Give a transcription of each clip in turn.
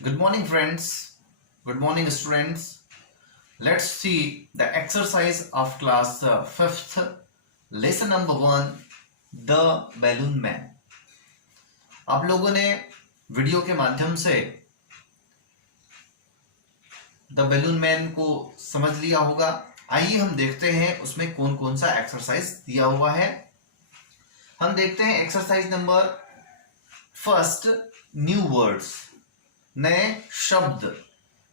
Good morning, friends. Good morning, students. Let's see the exercise of class 5th, lesson number 1, The Balloon Man. आप लोगों ने video के माध्यम से the balloon man को समझ लिया होगा। आइए हम देखते हैं उसमें कौन कौन सा एक्सरसाइज दिया हुआ है। हम देखते हैं exercise number first, new words, नए शब्द।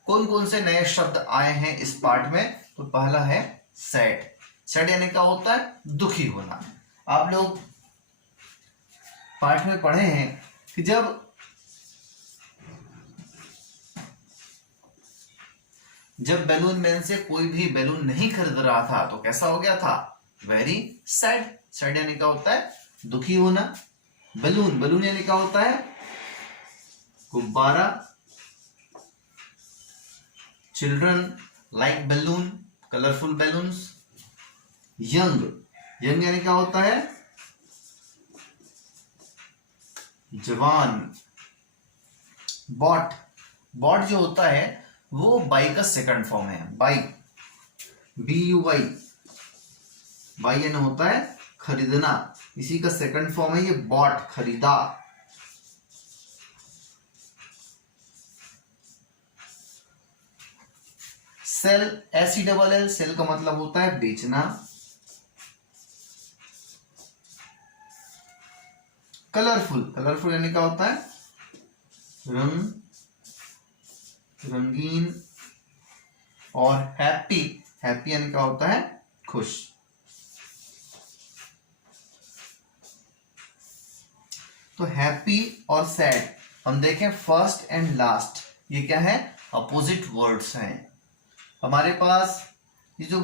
कौन कौन से नए शब्द आए हैं इस पार्ट में? तो पहला है सैड। सैड यानी क्या होता है? दुखी होना। आप लोग पार्ट में पढ़े हैं कि जब बैलून मैन से कोई भी बैलून नहीं खरीद रहा था तो कैसा हो गया था? Very sad. सैड यानी क्या होता है? दुखी होना। बैलून, बैलून यानी क्या होता है? गुब्बारा। Children like balloon, colourful balloons. Young, young यानी क्या होता है? जवान। बॉट, बॉट जो होता है वो बाई का सेकंड फॉर्म है। बाई, BUY, बाई यानी होता है खरीदना, इसी का सेकंड फॉर्म है ये बॉट, खरीदा। सेल, SELL, सेल का मतलब होता है बेचना। कलरफुल, कलरफुल यानी क्या होता है? रंग, रंगीन। और हैप्पी, हैप्पी यानी क्या होता है? खुश। तो हैप्पी और सैड हम देखें फर्स्ट एंड लास्ट, ये क्या है? अपोजिट वर्ड्स हैं। हमारे पास ये जो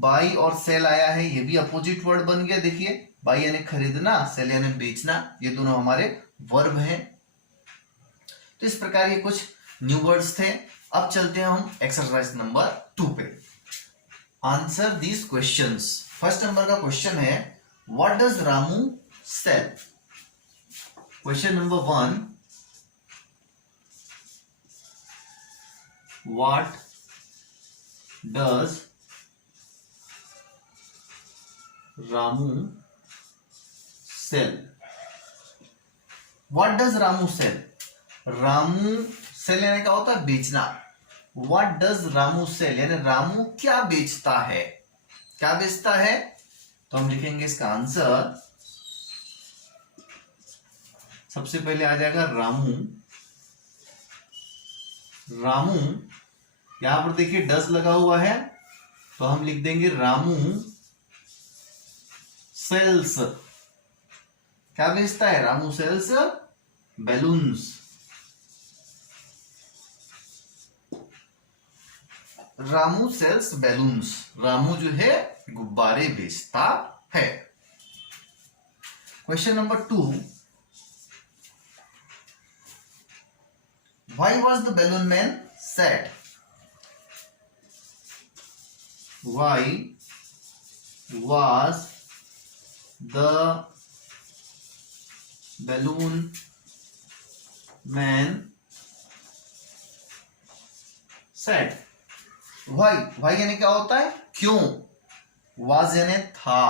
बाई और सेल आया है ये भी अपोजिट वर्ड बन गया। देखिए, बाई यानी खरीदना, सेल यानी बेचना, ये दोनों हमारे वर्ब हैं। तो इस प्रकार ये कुछ न्यू वर्ड्स थे। अब चलते हैं हम एक्सरसाइज नंबर 2 पे। Answer these questions. First number का क्वेश्चन है, what does Ramu sell? Question number 1, what does Ramu sell? What does Ramu sell? Ramu sell यानी क्या होता है? बेचना। व्हाट डज रामू सेल यानी रामू क्या बेचता है? क्या बेचता है? तो हम लिखेंगे इसका आंसर। सबसे पहले आ जाएगा रामू। रामू, यहां पर देखिए डज लगा हुआ है तो हम लिख देंगे रामू सेल्स। क्या बेचता है? Ramu sells balloons. Ramu sells balloons. Ramu जो है गुब्बारे बेचता है। Question number 2, why was the balloon man sad? Why was the balloon man sad? Why, why यानी क्या होता है? क्यों। was यानी था,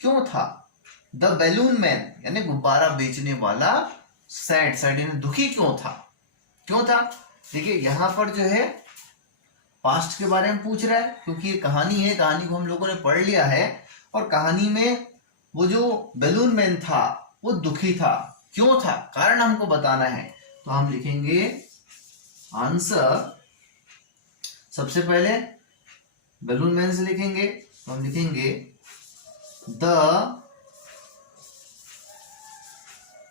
क्यों था। द बैलून मैन यानी गुब्बारा बेचने वाला सैड, सैड यानी दुखी क्यों था? क्यों था? देखिए यहां पर जो है पास्ट के बारे में पूछ रहा है, क्योंकि ये कहानी है, कहानी को हम लोगों ने पढ़ लिया है और कहानी में वो जो बैलून मैन था वो दुखी था। क्यों था? कारण हमको बताना है। तो हम लिखेंगे आंसर। सबसे पहले बैलून मैन से लिखेंगे तो हम लिखेंगे the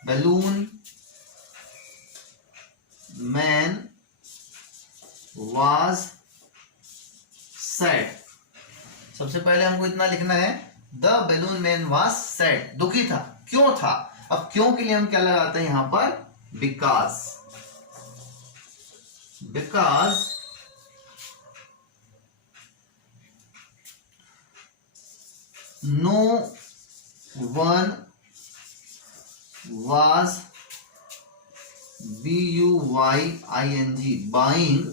balloon man was sad. सबसे पहले हमको इतना लिखना है, the balloon man was sad, दुखी था। क्यों था? अब क्यों के लिए हम क्या लगाते हैं यहां पर? Because. Because no one was BUY BUYING, buying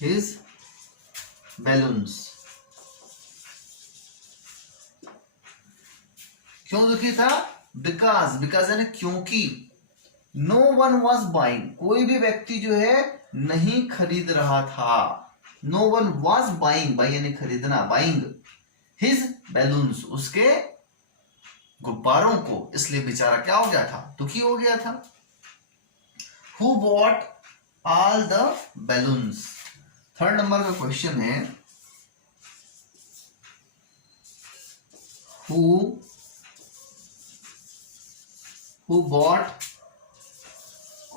his balloons. क्यों दुखी था? बिकॉज यानी क्योंकि नो वन वॉज बाइंग, कोई भी व्यक्ति जो है नहीं खरीद रहा था. No one was buying, buy यानी खरीदना, बाइंग हिज बैलून्स, उसके गुब्बारों को, इसलिए बेचारा क्या हो गया था? दुखी हो गया था. Who bought all the balloons. Third number का क्वेश्चन है who bought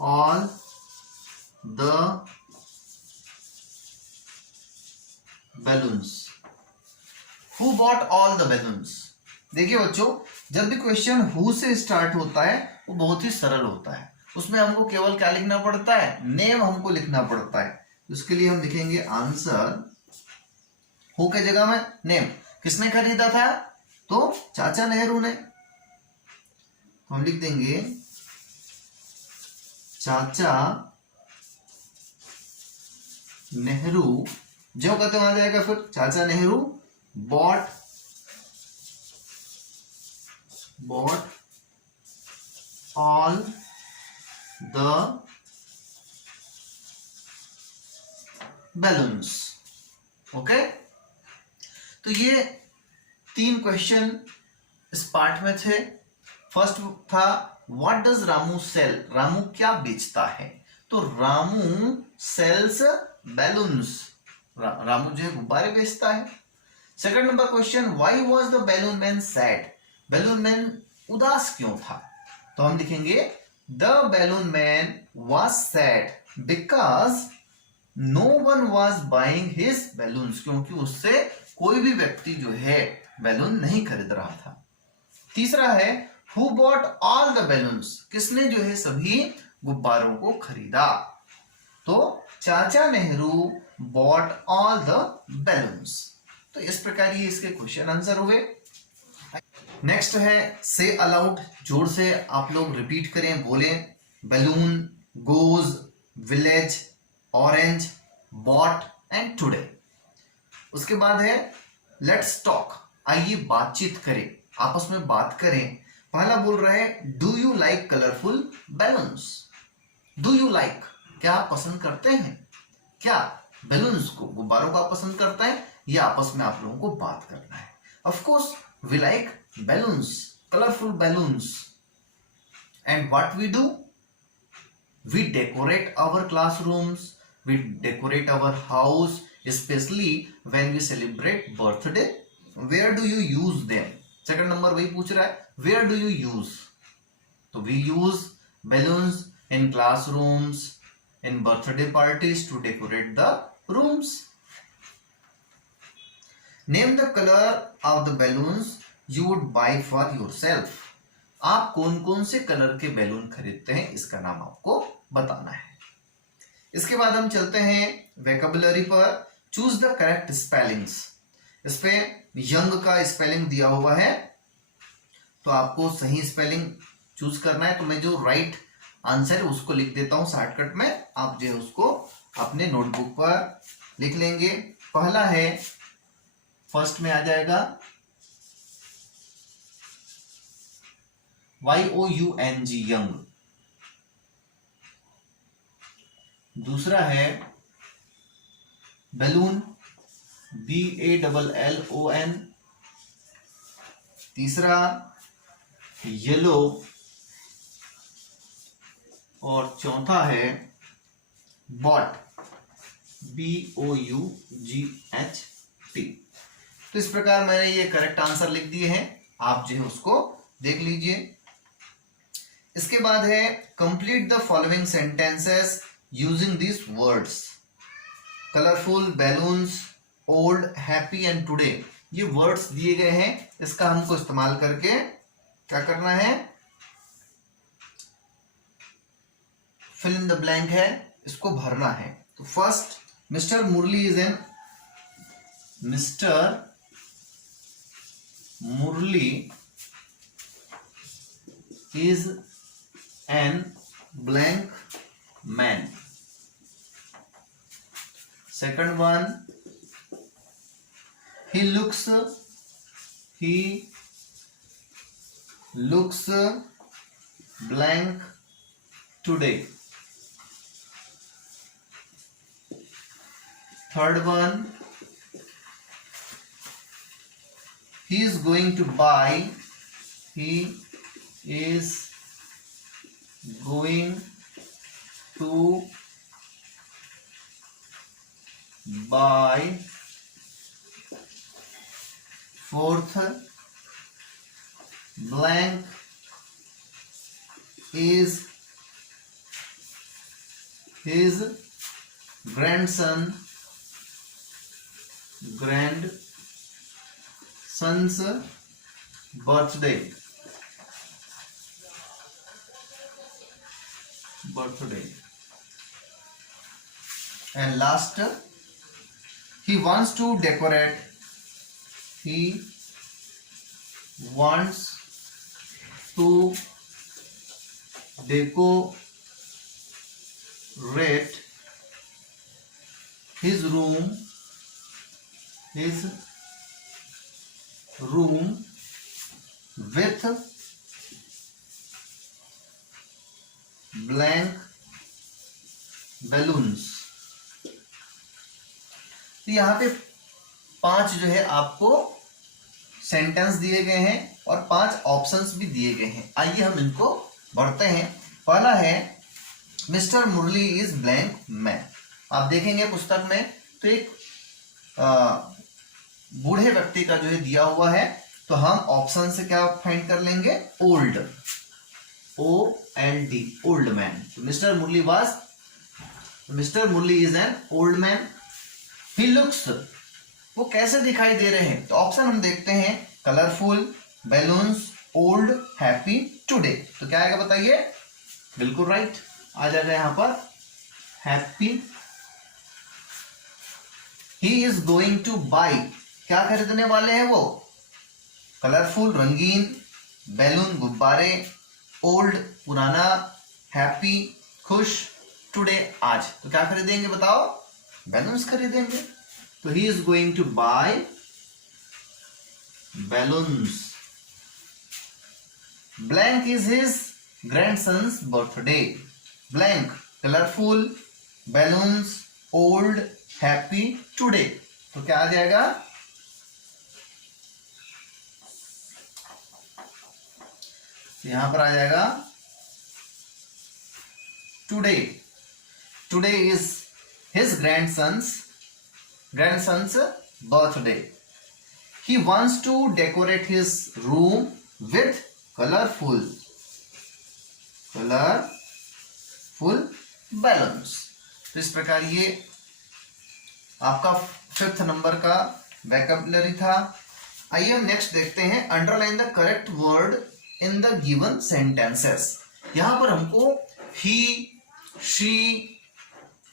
all the balloons. Who bought all the balloons? देखिए बच्चों, जब भी क्वेश्चन हु से स्टार्ट होता है वो बहुत ही सरल होता है. उसमें हमको केवल क्या लिखना पड़ता है? नेम हमको लिखना पड़ता है. उसके लिए हम लिखेंगे आंसर हु के जगह में नेम. किसने खरीदा था? तो चाचा नेहरू ने. हम लिख देंगे चाचा नेहरू. जो कहते वहां जाएगा फिर चाचा Nehru bot all the balloons. Okay, तो ये 3 क्वेश्चन इस पार्ट में थे. फर्स्ट था what does Ramu sell, Ramu क्या बेचता है? तो रामू सेल्स बैलून्स, रामू जो है गुब्बारे बेचता है. Second number question why was the balloon man sad, balloon man उदास क्यों था? तो हम लिखेंगे the balloon man was sad because no one was buying his balloons, क्योंकि उससे कोई भी व्यक्ति जो है बैलून नहीं खरीद रहा था. तीसरा है who bought all the balloons, किसने जो है सभी गुब्बारों को खरीदा? तो चाचा Nehru bot all the balloons. तो इस प्रकार ये इसके क्वेश्चन आंसर हुए. नेक्स्ट है से अलाउड, जोर से आप लोग रिपीट करें, बोलें. Balloon, goes, village, orange, bought and today. उसके बाद है लेट्स टॉक, आइए बातचीत करें, आपस में बात करें. पहला बोल रहे हैं do you like colourful balloons. Do you like, क्या आप पसंद करते हैं? क्या बैलून्स को, गुब्बारों को आप पसंद करते हैं? या आपस में आप लोगों को बात करना है. Of course we like balloons, colourful balloons. And what we do, we decorate our classrooms, we decorate our house, especially when we celebrate birthday. Where do you use them? Second number वही पूछ रहा है, where do you use? तो we use balloons in classrooms, in birthday parties to decorate the rooms. Name the color of the balloons you would buy for yourself. आप कौन कौन से colour के बैलून खरीदते हैं, इसका नाम आपको बताना है. इसके बाद हम चलते हैं वेकेबुलरी पर. Choose the correct spellings. इस पे यंग का स्पेलिंग दिया हुआ है, तो आपको सही स्पेलिंग चूज करना है. तो मैं जो राइट आंसर है उसको लिख देता हूं शॉर्टकट में, आप जो है उसको अपने नोटबुक पर लिख लेंगे. पहला है, फर्स्ट में आ जाएगा YOUNG, यंग. दूसरा है बैलून, BALLON. तीसरा येलो, और चौथा है बॉट, BOUGHT. तो इस प्रकार मैंने ये करेक्ट आंसर लिख दिए हैं, आप जो है उसको देख लीजिए. इसके बाद है complete the following sentences using this words. Colourful, balloons, old, happy and today, ये वर्ड्स दिए गए हैं. इसका हमको इस्तेमाल करके क्या करना है, फिल इन द ब्लैंक है, इसको भरना है. तो first, mister Murali is an, mister Murali is an blank man. Second one, he looks blank today. Third one, he is going to buy. He is going to buy. Fourth, blank is his grandson's birthday. And last, he wants to decorate. He wants to decorate his room with blank balloons. तो यहाँ पे 5 जो है आपको sentence दिए गए हैं और 5 ऑप्शंस भी दिए गए हैं. आइए हम इनको पढ़ते हैं. पहला है mister Murali is blank man. आप देखेंगे पुस्तक में तो एक बूढ़े व्यक्ति का जो है दिया हुआ है, तो हम ऑप्शन से क्या फाइंड कर लेंगे? Old, OLD, old man. Mister Murali is an old man. He looks, वो कैसे दिखाई दे रहे हैं? तो ऑप्शन हम देखते हैं, colourful, balloons, old, happy, today. तो क्या आएगा बताइए? बिल्कुल राइट आ जाएगा यहाँ पर happy. He is going two by, क्या खरीदने वाले हैं वो? कलरफुल, रंगीन, बैलून, गुब्बारे, ओल्ड, पुराना, हैप्पी, खुश, टुडे, आज. तो क्या खरीदेंगे बताओ? बैलून्स खरीदेंगे. तो he is going to buy balloons. Blank is his grandson's birthday. Blank, colourful, balloons, old, happy, today. तो क्या आ जाएगा? यहां पर आ जाएगा today. Today is his grandson's birthday. He wants to decorate his room with colorful balloons. तो इस प्रकार ये आपका 5th नंबर का वोकैबुलरी था. आइए हम नेक्स्ट देखते हैं. Underline the correct word in the given sentences. यहां पर हमको ही, शी,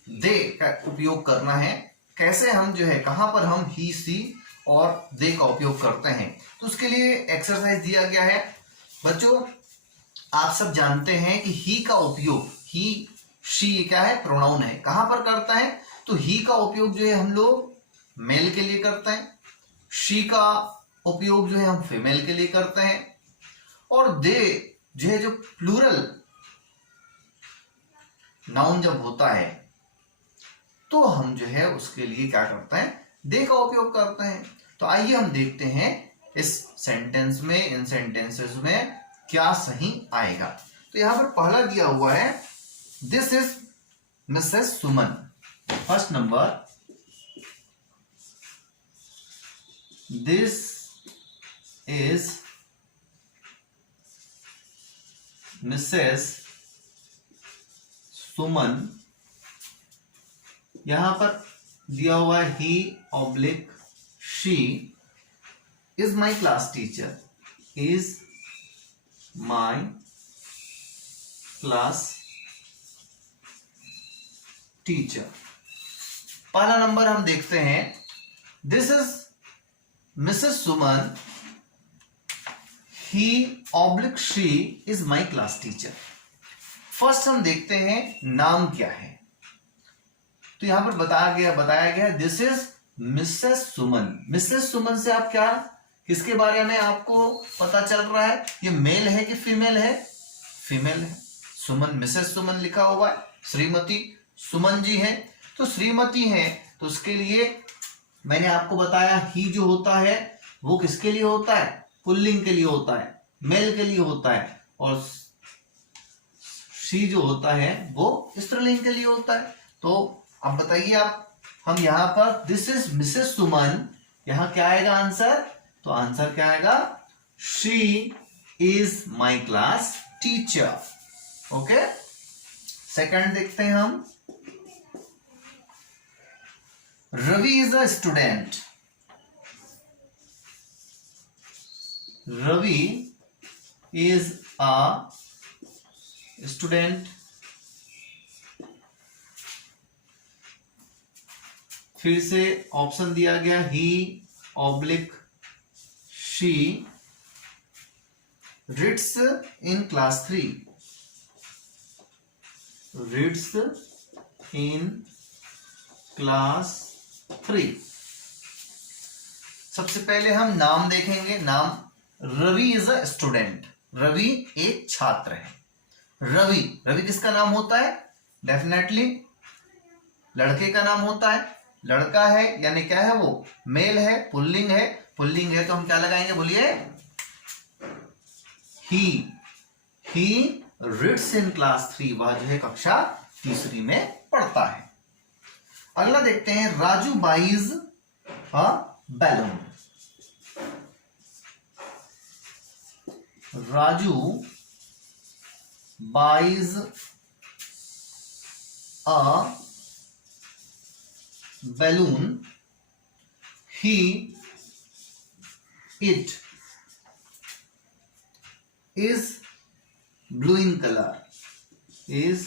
दे का उपयोग करना है. कैसे हम जो है, कहां पर हम ही, सी और दे का उपयोग करते हैं, तो उसके लिए एक्सरसाइज दिया गया है. बच्चों आप सब जानते हैं कि ही का उपयोग, ही, शी क्या है? प्रोनाउन है. कहां पर करता है? तो ही का उपयोग जो है हम लोग मेल के लिए करते हैं. शी का उपयोग जो है हम फीमेल के लिए करते हैं. और दे जो है, जो प्लूरल नाउन जब होता है तो हम जो है उसके लिए क्या करते हैं? दे का उपयोग करते हैं. तो आइए हम देखते हैं इस सेंटेंस में, इन सेंटेंसेस में क्या सही आएगा. तो यहां पर पहला दिया हुआ है, this is Mrs Suman. First number, this is Mrs Suman. यहां पर दिया हुआ है he oblique she is my class teacher. Is my class teacher. पहला नंबर हम देखते हैं, this is Mrs Suman. He oblique she is my class teacher. First हम देखते हैं नाम क्या है। तो यहां पर बताया गया this is Mrs Suman. Mrs Suman से आप क्या, किसके बारे में आपको पता चल रहा है? ये मेल है कि फीमेल है? फीमेल है। सुमन, मिसेस सुमन लिखा हुआ है, श्रीमती सुमन जी है। तो श्रीमती है तो उसके लिए मैंने आपको बताया ही जो होता है वो किसके लिए होता है? पुल्लिंग के लिए होता है, मेल के लिए होता है। और शी जो होता है वो स्त्रीलिंग के लिए होता है। तो अब बताइए आप, हम यहां पर दिस इज मिसेस सुमन, यहां क्या आएगा आंसर? तो आंसर क्या आएगा? She is my class teacher. Okay, second देखते हैं हम। Ravi is a student. Ravi is a student. फिर से ऑप्शन दिया गया he oblique she reads in class 3। Reads in class 3। सबसे पहले हम नाम देखेंगे। नाम, Ravi is a student. Ravi एक छात्र है। रवि, रवि किसका नाम होता है? डेफिनेटली लड़के का नाम होता है। लड़का है यानी क्या है वो? मेल है, पुल्लिंग है। पुल्लिंग है तो हम क्या लगाएंगे? बोलिए, ही रीड्स इन क्लास 3। वह जो है कक्षा तीसरी में पढ़ता है। अगला देखते हैं, Raju buys a balloon. Raju buys a balloon. It is blue in color. Is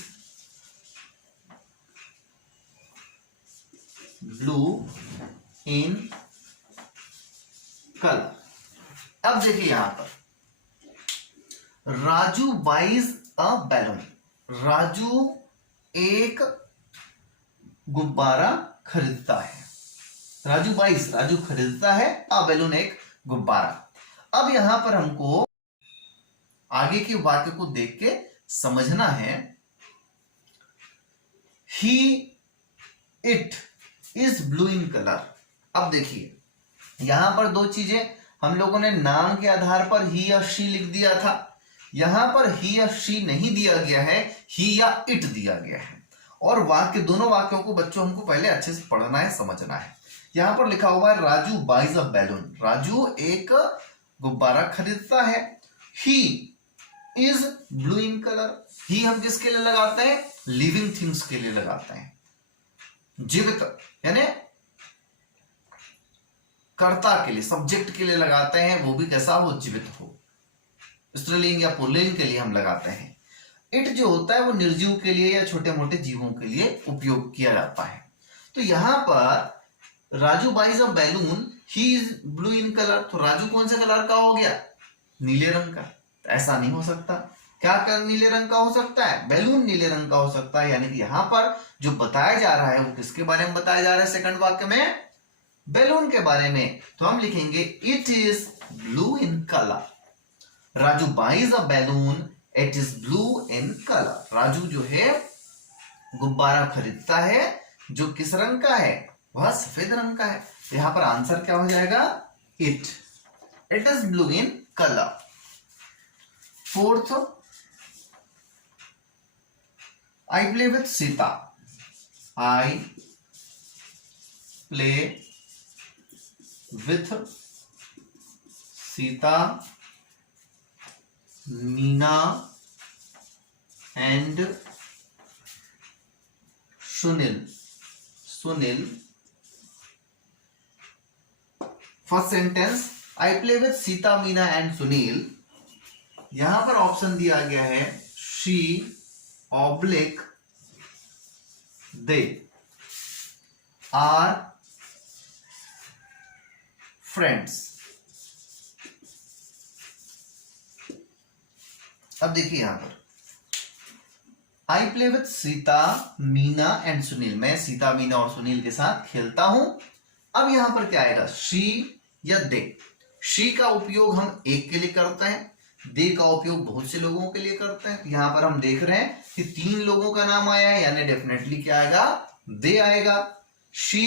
blue in color. अब देखिए यहां पर, Raju buys a balloon. Raju एक गुब्बारा खरीदता है। राजू बाइज, राजू खरीदता है, अ बैलून एक गुब्बारा। अब यहां पर हमको आगे के वाक्य को देख के समझना है। He it is blue in colour. अब देखिए यहां पर दो चीजें, हम लोगों ने नाम के आधार पर ही या शी लिख दिया था। यहां पर ही या शी नहीं दिया गया है, ही या इट दिया गया है। और वाक्य, दोनों वाक्यों को बच्चों हमको पहले अच्छे से पढ़ना है, समझना है। यहां पर लिखा हुआ है Raju buys a balloon. Raju एक गुब्बारा खरीदता है। He is blue in colour. He हम किसके लिए लगाते हैं? लिविंग थिंग्स के लिए लगाते हैं। जीवित यानी कर्ता के लिए, सब्जेक्ट के लिए लगाते हैं, वो भी कैसा हो? जीवित हो। स्त्रीलिंग या पुल्लिंग के लिए हम लगाते हैं। इट जो होता है वो निर्जीव के लिए या छोटे मोटे जीवों के लिए उपयोग किया जाता है। तो यहां पर Raju buys a balloon, he is blue in colour. तो राजू कौन से कलर का हो गया? नीले रंग का। तो ऐसा नहीं हो सकता। क्या कर नीले रंग का हो सकता है? बैलून नीले रंग का हो सकता है। यानी कि यहां पर जो बताया जा रहा है वो किसके बारे में बताया जा रहा है? सेकंड वाक्य में बैलून के बारे में। तो हम लिखेंगे it is blue in colour. Raju buys a balloon, it is blue in colour. Raju जो है गुब्बारा खरीदता है जो किस रंग का है? वह सफेद रंग का है। तो यहां पर आंसर क्या हो जाएगा? It is blue in colour. Fourth, I play with Sita. I play with Sita, Meena and Sunil. Sunil. First sentence, I play with Sita, Meena and Sunil. यहां पर ऑप्शन दिया गया है she oblique they are friends. अब देखिए यहां पर I play with Sita, Meena and Sunil. मैं सीता, मीना और सुनील के साथ खेलता हूं। अब यहां पर क्या आएगा, शी या दे। शी का उपयोग हम एक के लिए करते हैं, दे का उपयोग बहुत से लोगों के लिए करते हैं। यहां पर हम देख रहे हैं कि 3 लोगों का नाम आया है, यानी डेफिनेटली क्या आएगा, दे आएगा। शी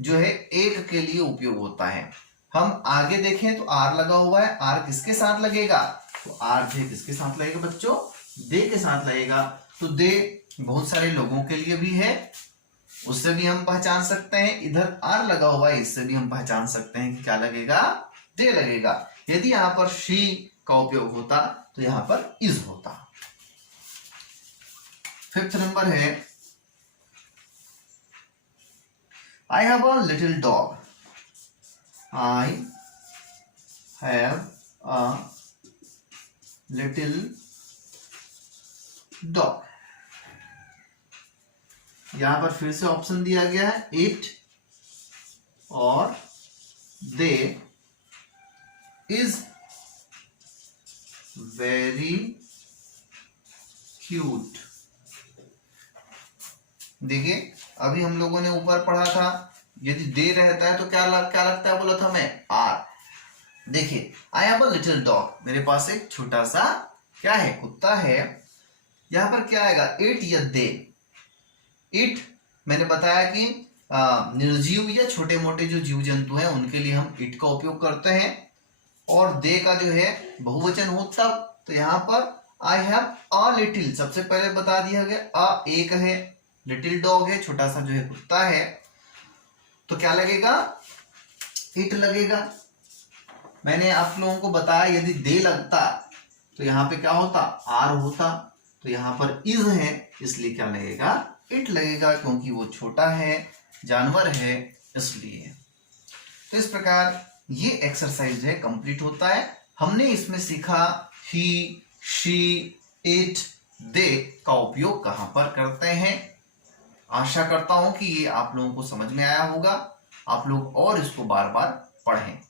जो है एक के लिए उपयोग होता है। हम आगे देखें तो आर लगा हुआ है, आर किसके साथ लगेगा, तो आर जे किसके साथ लगेगा बच्चों, दे के साथ लगेगा। तो दे बहुत सारे लोगों के लिए भी है, उससे भी हम पहचान सकते हैं। इधर आर लगा हुआ है, इससे भी हम पहचान सकते हैं कि क्या लगेगा, दे लगेगा। यदि यहां पर शी का उपयोग होता तो यहां पर इज होता। 5th नंबर है, I have a little dog. I have a little dog. यहां पर फिर से ऑप्शन दिया गया है, इट और दे इज वेरी क्यूट। देखिए अभी हम लोगों ने ऊपर पढ़ा था, यदि दे रहता है तो क्या लगता है, बोला था मैं, आर। देखिए I have a little dog, मेरे पास एक छोटा सा क्या है, कुत्ता है। यहां पर क्या आएगा, इट या दे। इट मैंने बताया कि निर्जीव या छोटे मोटे जो जीव जंतु हैं उनके लिए हम इट का उपयोग करते हैं। और दे का जो है बहुवचन हो तब, तो यहां पर आई हैव अ लिटिल, सबसे पहले बता दिया गया, अ एक है, लिटिल डॉग है, छोटा सा जो है कुत्ता है, तो क्या लगेगा, इट लगेगा। मैंने आप लोगों को बताया यदि दे लगता तो यहां पे क्या होता, आर होता। तो यहां पर इज है, इसलिए क्या लगेगा, इट लगेगा, क्योंकि वो छोटा है, जानवर है, इसलिए। तो इस प्रकार ये एक्सरसाइज है कंप्लीट होता है। हमने इसमें सीखा ही, शी, इट, दे का उपयोग कहां पर करते हैं। आशा करता हूं कि ये आप लोगों को समझ में आया होगा। आप लोग और इसको बार बार पढ़ें।